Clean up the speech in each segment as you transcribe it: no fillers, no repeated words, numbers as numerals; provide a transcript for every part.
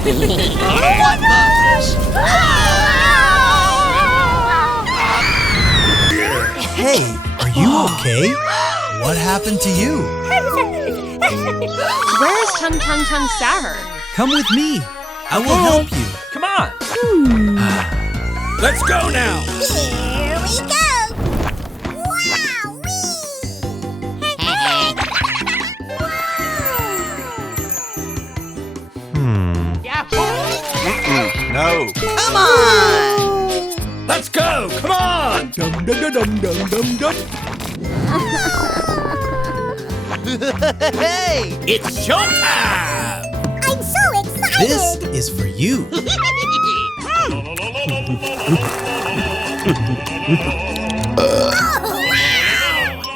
Hey, are you okay? What happened to you? Where's Tung Tung Tung Sour? Come with me. I will help you. Come on. Let's go now. Here we go! No. Come on! Let's go. Come on. Dum dum dum dum dum dum. Hey! It's showtime. I'm so excited! This is for you.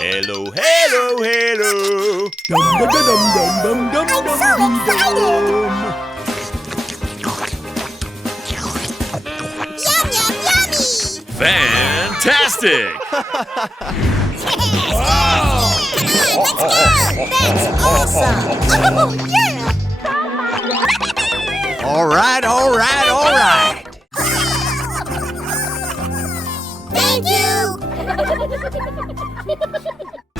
Hello, hello, hello. Dum dum dum dum dum dum I'm so excited! Yum, yum, yummy! Fantastic. Let's go! That's awesome! Oh, yeah! All right, all right, all right. Thank you!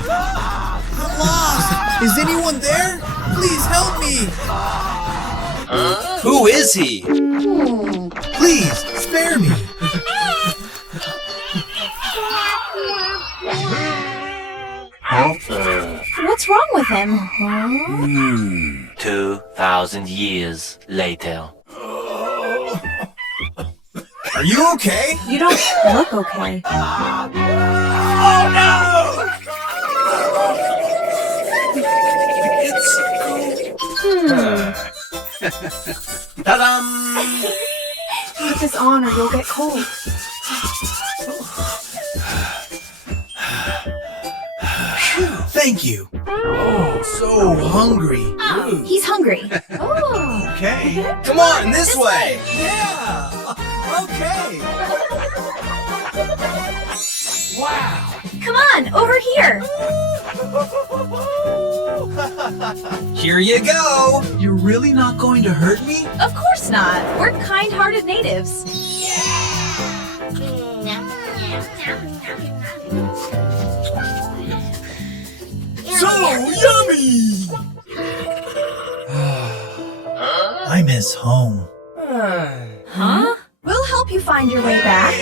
I'm lost. Is anyone there? Please help me. Who is he? Please, spare me. What's wrong with him? 2,000 years later. Are you okay? You don't look okay. Oh no! It's Ta-dam! Put this on or you'll get cold. Thank you. Oh, so hungry. He's hungry. Okay. Come on, this way! Yeah. Okay. Wow. Come on, over here. Here you go! You're really not going to hurt me? Of course not. We're kind-hearted natives. So yummy! I miss home. Huh? We'll help you find your way back.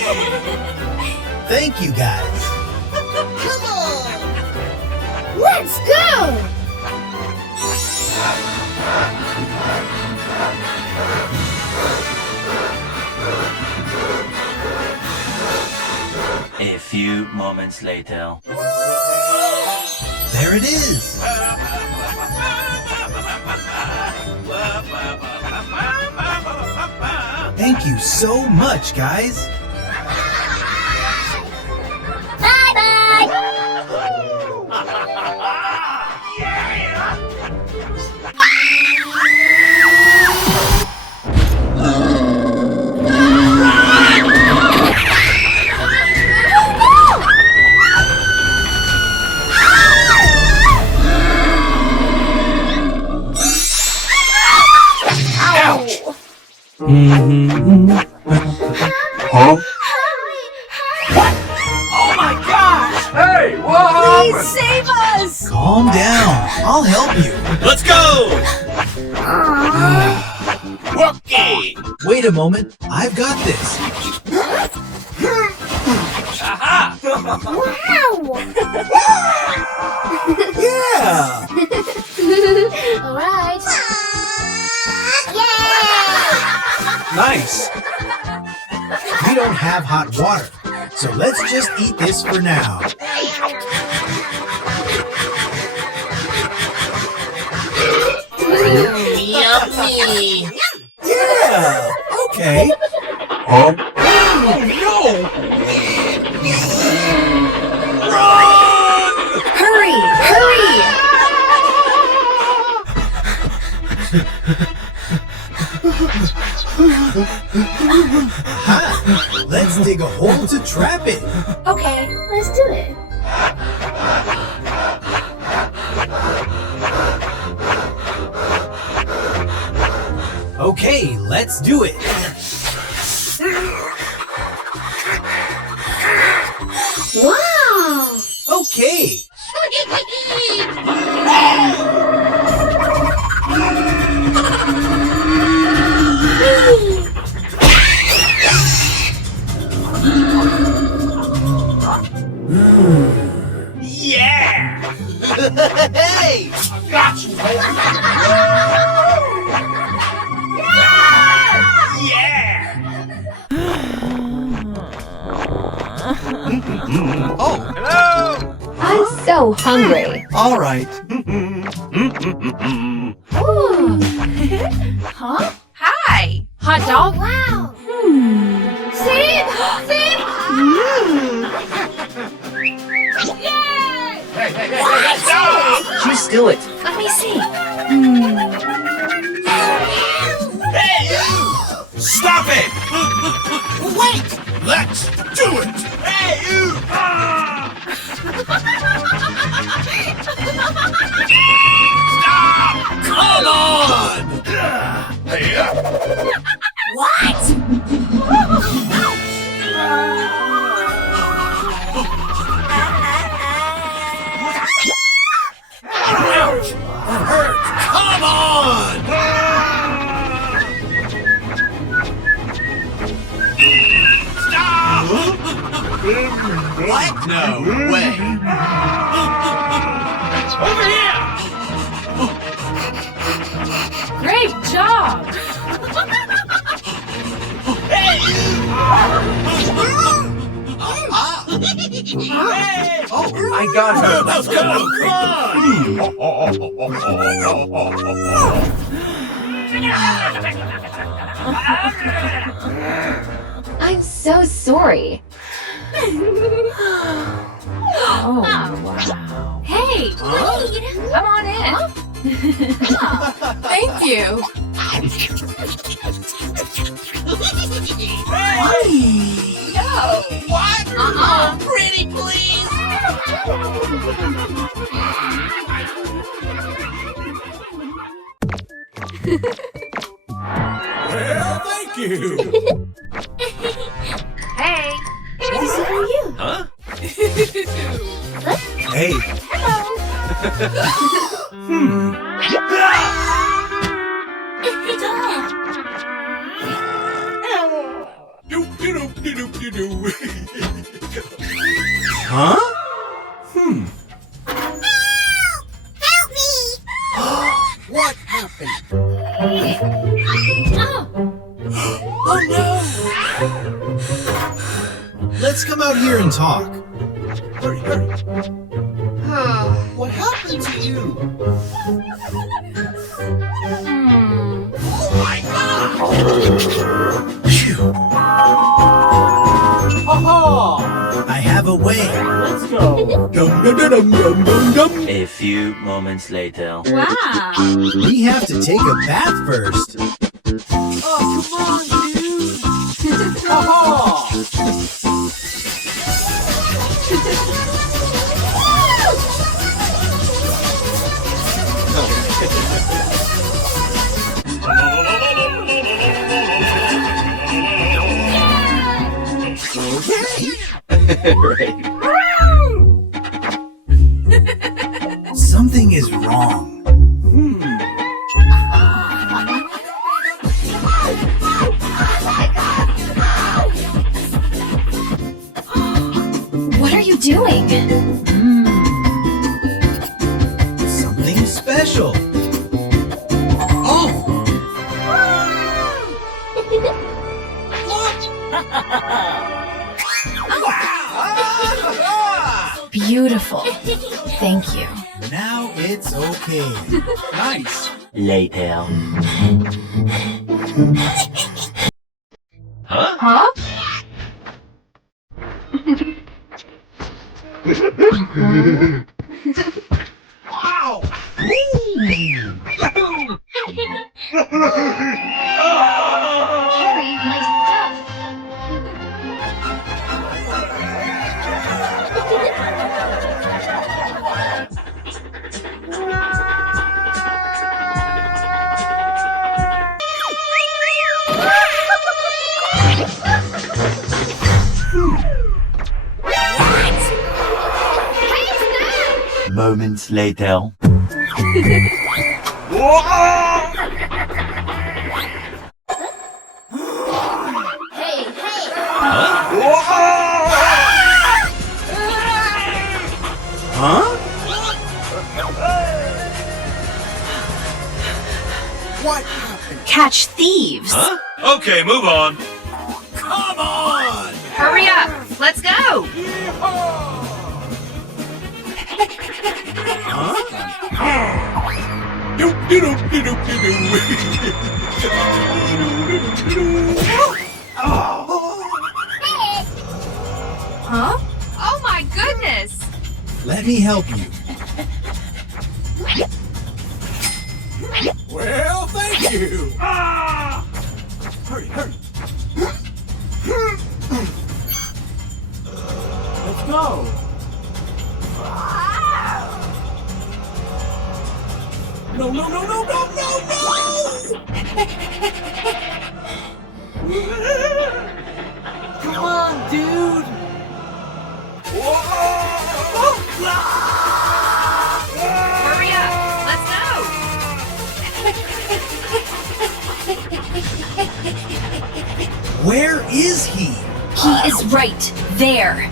Thank you guys. Come on! Let's go! A few moments later. There it is. Thank you so much, guys. Bye-bye! Huh? Oh my gosh! Hey, what happened? Save us! Calm down. I'll help you. Let's go! Okay. Wait a moment. I've got this. Aha! Wow! Yeah. All right. Nice. We don't have hot water, so let's just eat this for now. Yummy! Yeah. Okay. Oh no! Run! Hurry! Hurry! Ha! Let's dig a hole to trap it. Okay, let's do it. Okay, let's do it. Wow! Okay. Yeah! Hey! Got you! Yeah! Oh, Hello! I'm so hungry. all right. Huh? Hi. Hot dog? Wow! See? See? You steal it. Let me see. Hey, you! Stop it! Wait! Let's do it! Hey, you! Stop! Come on! Hey, ouch! That hurts! Come on! Stop! What? No way! Over here! Great job. Hey, you! Hey! Oh, I got her. Let's go! I'm so sorry. Oh, wow. Hey, come on in. Thank you. No. What? Pretty, please! Well, thank you! Hey. This is for you. Huh? Hey, Do-do-do-do-do-do. huh? Help me! What happened? Oh no! Let's come out here and talk. Hurry, hurry. What happened to you? Oh my God! Phew. I have a way. Let's go. Dum dum dum dum dum dum. A few moments later. Wow. We have to take a bath first. Oh, come on, dude. Ha Right. Something is wrong. What are you doing? Something special. Oh, Beautiful. Thank you. now it's okay. Nice. Later. Huh? Wow. Harry, my stuff. moments later. Hey, hey! Huh? What happened? Catch thieves. Okay, move on. Come on! Hurry up. Let's go. Huh? Oh my goodness. Let me help you. Well, thank you. Hurry, hurry. Let's go. No, no, no, no, no, no, no! Come on, dude. Hurry up. Let's go. Where is he? He is right there.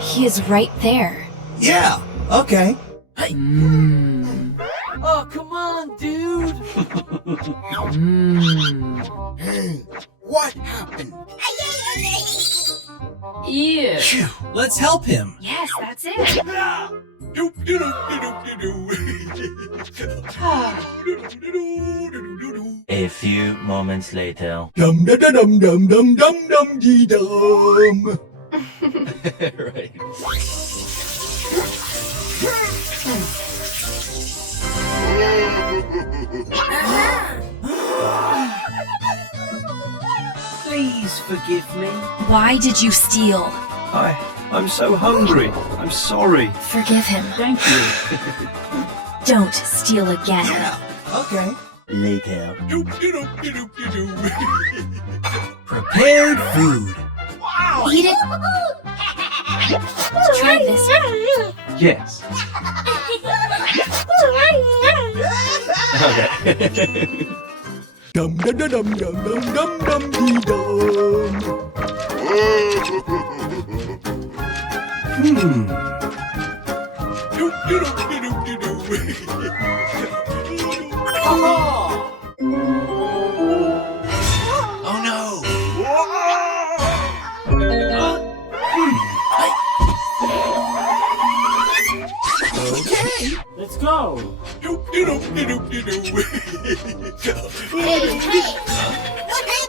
He is right there. Yeah, okay. Oh, come on, dude. Hey, what happened? Ew. Phew, let's help him. Yes, that's it. A few moments later. Dum dum dum dum dum dum dum dee dum. Right. Please forgive me. Why did you steal? I'm so hungry. I'm sorry. Forgive him. Thank you. Don't steal again. Yeah, okay. Later. Prepared food. Eat it. Try this. Yes. Okay. Dum dum dum dum dum dum dum dum dee dum. Oh no! Okay. Let's go.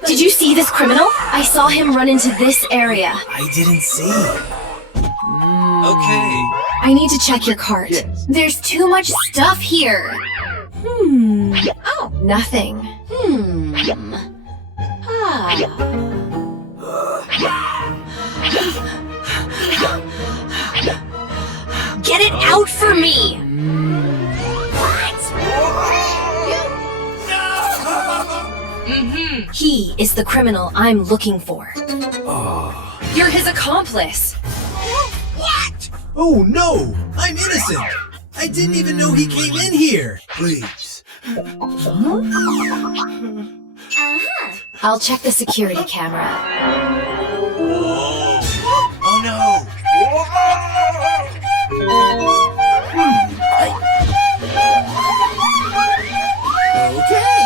Did you see this criminal? I saw him run into this area. I didn't see. Okay. I need to check your cart. Yes. There's too much stuff here. Oh, nothing. Ah. Get it out for me! He is the criminal I'm looking for. You're his accomplice. What? Oh no! I'm innocent! I didn't even know he came in here! Please. I'll check the security camera. Oh no! Okay.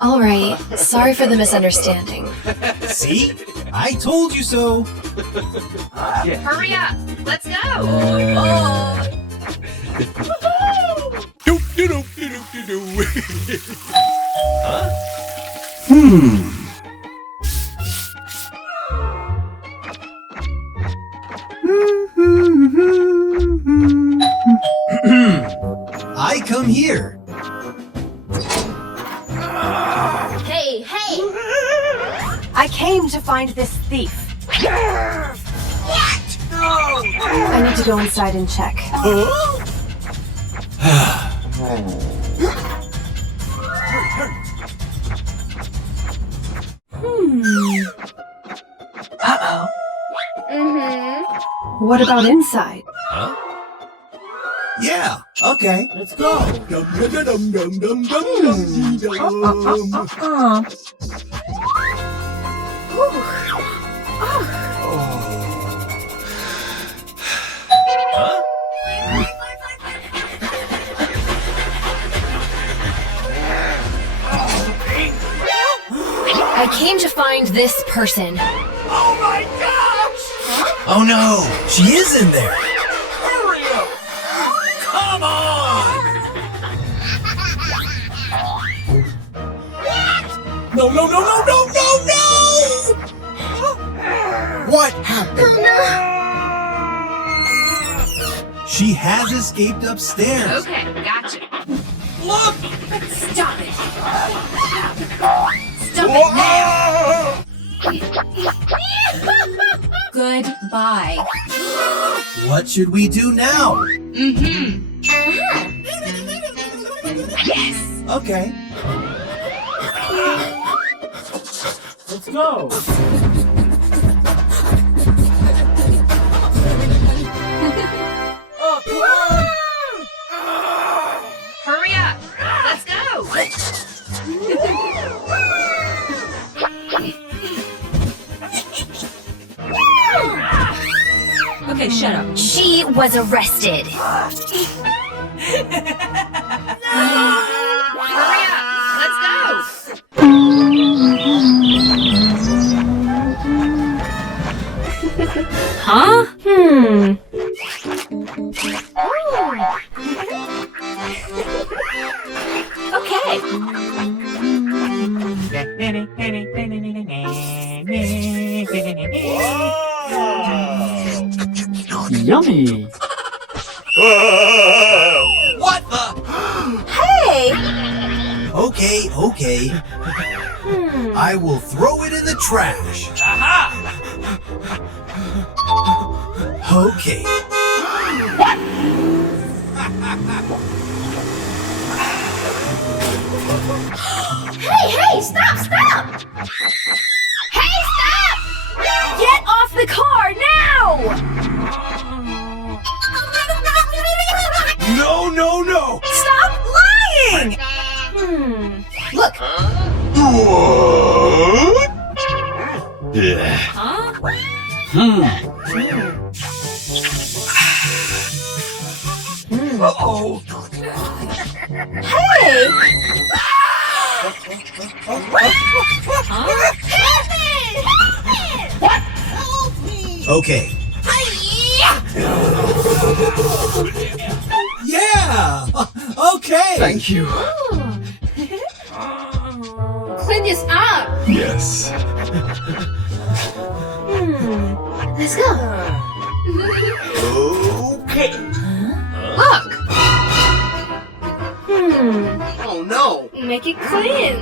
All right, sorry for the misunderstanding. See? I told you so. Hurry up, let's go. I come here. Hey, hey! I came to find this thief. What? No! I need to go inside and check. Mm-hmm. What about inside? Yeah, okay. Let's go. I came to find this person. Oh my gosh! Oh no, she is in there. Hurry up! Come on! No, no, no, no, no, no, no! What happened? She has escaped upstairs. Okay, gotcha. Look! Stop it! Stop it now! Goodbye. What should we do now? Yes! Okay. Let's go. Oh, come on! Hurry up! Let's go! Okay, shut up. She was arrested. Hurry up! Let's go! Huh? Okay. Yummy! What the? Hey! Okay, okay. I will throw it in the trash. Okay. Hey, stop, stop! Hey, stop! Get off the car now! No, no, no! Stop lying! Look. Uh-oh! Hey! Okay. Yeah! Okay! Thank you. Clean this up! Yes. Let's go! Okay. Look! Oh no! Make it clean.